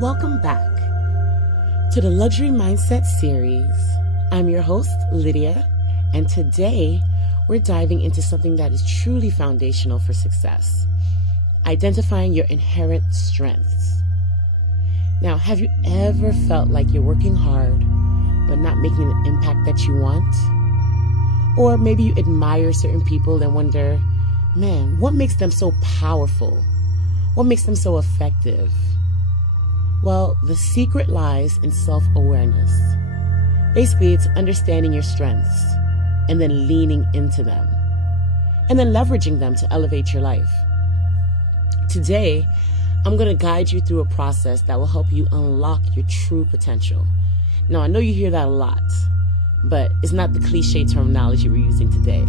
Welcome back to the Luxury Mindset series. I'm your host, Lydia, and today we're diving into something that is truly foundational for success: identifying your inherent strengths. Now, have you ever felt like you're working hard but not making the impact that you want? Or maybe you admire certain people and wonder, man, what makes them so powerful? What makes them so effective? Well, the secret lies in self-awareness. Basically, it's understanding your strengths and then leaning into them and then leveraging them to elevate your life. Today, I'm going to guide you through a process that will help you unlock your true potential. Now, I know you hear that a lot, but it's not the cliche terminology we're using today.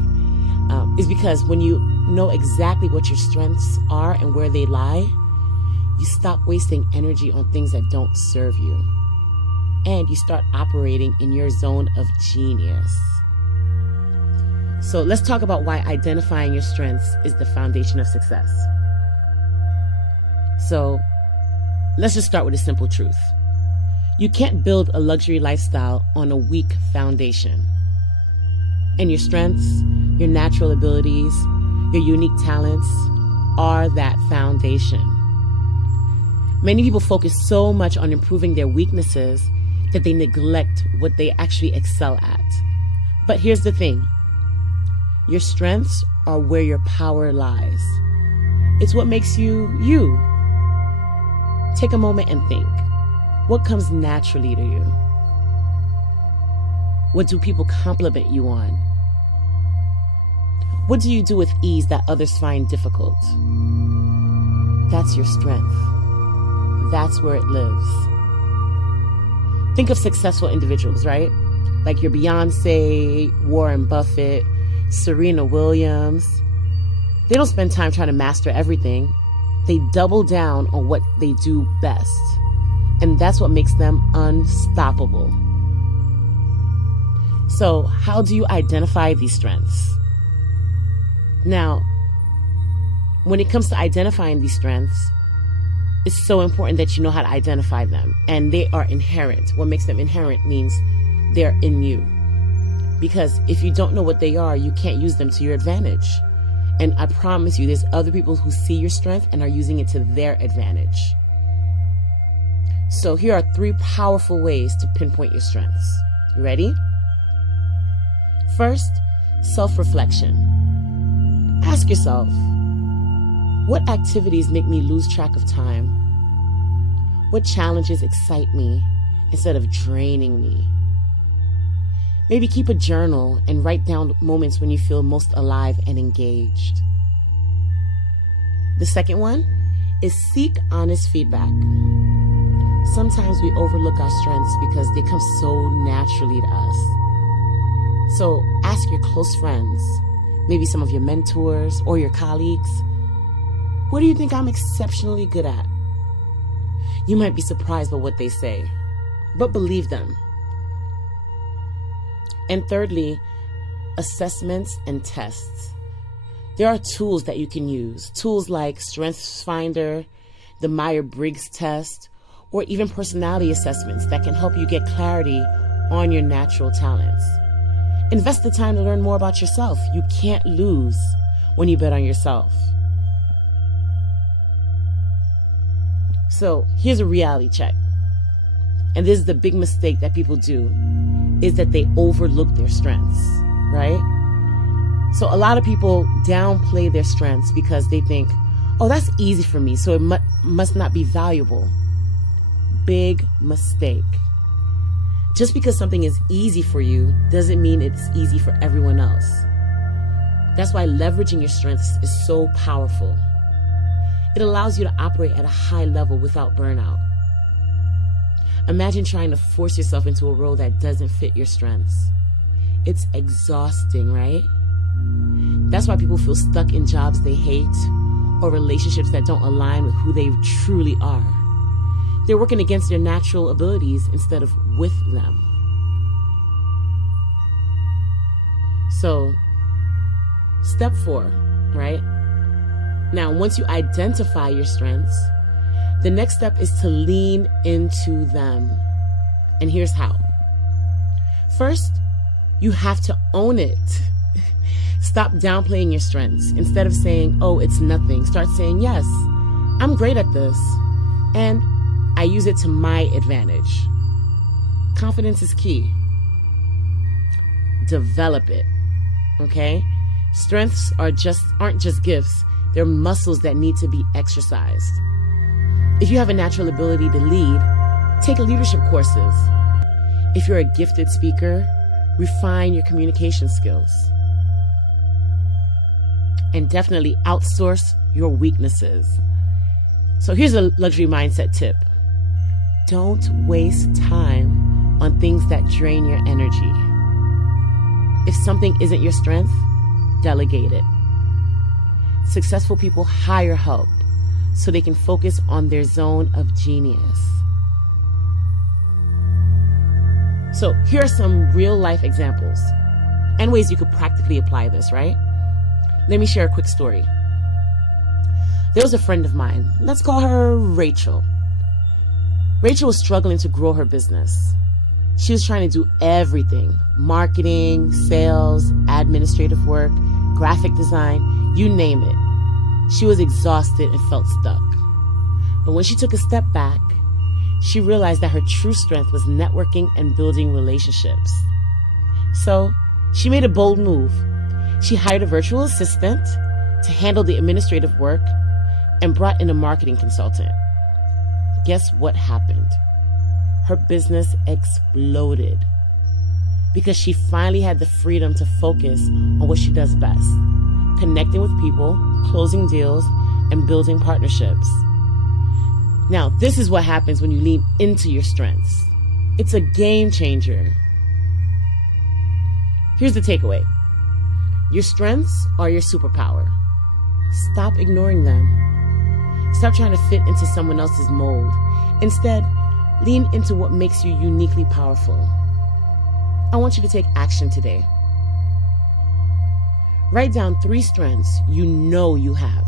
It's because when you know exactly what your strengths are and where they lie, you stop wasting energy on things that don't serve you, and you start operating in your zone of genius. So let's talk about why identifying your strengths is the foundation of success. So let's just start with a simple truth. You can't build a luxury lifestyle on a weak foundation. And your strengths, your natural abilities, your unique talents are that foundation. Many people focus so much on improving their weaknesses that they neglect what they actually excel at. But here's the thing. Your strengths are where your power lies. It's what makes you, you. Take a moment and think. What comes naturally to you? What do people compliment you on? What do you do with ease that others find difficult? That's your strength. That's where it lives. Think of successful individuals, right? Like your Beyonce, Warren Buffett, Serena Williams. They don't spend time trying to master everything. They double down on what they do best. And that's what makes them unstoppable. So, how do you identify these strengths? Now, when it comes to identifying these strengths, it's so important that you know how to identify them. And they are inherent. What makes them inherent means they're in you. Because if you don't know what they are, you can't use them to your advantage. And I promise you, there's other people who see your strength and are using it to their advantage. So here are 3 powerful ways to pinpoint your strengths. You ready? First, self-reflection. Ask yourself, what activities make me lose track of time? What challenges excite me instead of draining me? Maybe keep a journal and write down moments when you feel most alive and engaged. The second one is seek honest feedback. Sometimes we overlook our strengths because they come so naturally to us. So ask your close friends, maybe some of your mentors or your colleagues, what do you think I'm exceptionally good at? You might be surprised by what they say, but believe them. And thirdly, assessments and tests. There are tools that you can use. Tools like StrengthsFinder, the Myers-Briggs test, or even personality assessments that can help you get clarity on your natural talents. Invest the time to learn more about yourself. You can't lose when you bet on yourself. So here's a reality check. And this is the big mistake that people do, is that they overlook their strengths, right? So a lot of people downplay their strengths because they think, oh, that's easy for me, so it must not be valuable. Big mistake. Just because something is easy for you doesn't mean it's easy for everyone else. That's why leveraging your strengths is so powerful. It allows you to operate at a high level without burnout. Imagine trying to force yourself into a role that doesn't fit your strengths. It's exhausting, right? That's why people feel stuck in jobs they hate or relationships that don't align with who they truly are. They're working against their natural abilities instead of with them. So, step 4, right? Now, once you identify your strengths, The next step is to lean into them. And here's how. First, you have to own it. Stop downplaying your strengths. Instead of saying, oh, it's nothing, start saying, yes, I'm great at this, and I use it to my advantage. Confidence is key. Develop it, okay? Strengths aren't just gifts. They're muscles that need to be exercised. If you have a natural ability to lead, take leadership courses. If you're a gifted speaker, refine your communication skills. And definitely outsource your weaknesses. So here's a luxury mindset tip. Don't waste time on things that drain your energy. If something isn't your strength, delegate it. Successful people hire help so they can focus on their zone of genius. So here are some real life examples and ways you could practically apply this, right? Let me share a quick story. There was a friend of mine. Let's call her Rachel. Rachel was struggling to grow her business. She was trying to do everything: marketing, sales, administrative work, graphic design, you name it. She was exhausted and felt stuck. But when she took a step back, she realized that her true strength was networking and building relationships. So she made a bold move. She hired a virtual assistant to handle the administrative work and brought in a marketing consultant. Guess what happened? Her business exploded because she finally had the freedom to focus on what she does best: connecting with people, closing deals, and building partnerships. Now, this is what happens when you lean into your strengths. It's a game changer. Here's the takeaway. Your strengths are your superpower. Stop ignoring them. Stop trying to fit into someone else's mold. Instead, lean into what makes you uniquely powerful. I want you to take action today. Write down 3 strengths you know you have.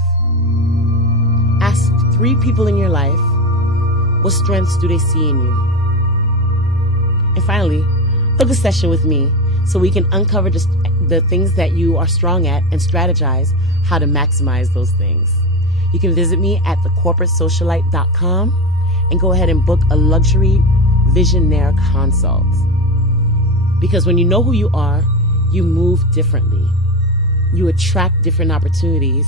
Ask 3 people in your life, what strengths do they see in you? And finally, book a session with me so we can uncover the things that you are strong at and strategize how to maximize those things. You can visit me at thecorporatesocialite.com and go ahead and book a luxury visionaire consult. Because when you know who you are, you move differently. You attract different opportunities,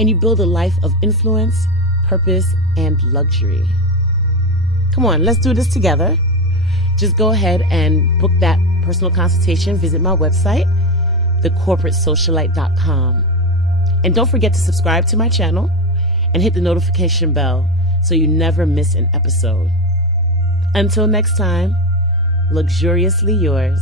and you build a life of influence, purpose, and luxury. Come on, let's do this together. Just go ahead and book that personal consultation. Visit my website, thecorporatesocialite.com. And don't forget to subscribe to my channel and hit the notification bell so you never miss an episode. Until next time, luxuriously yours.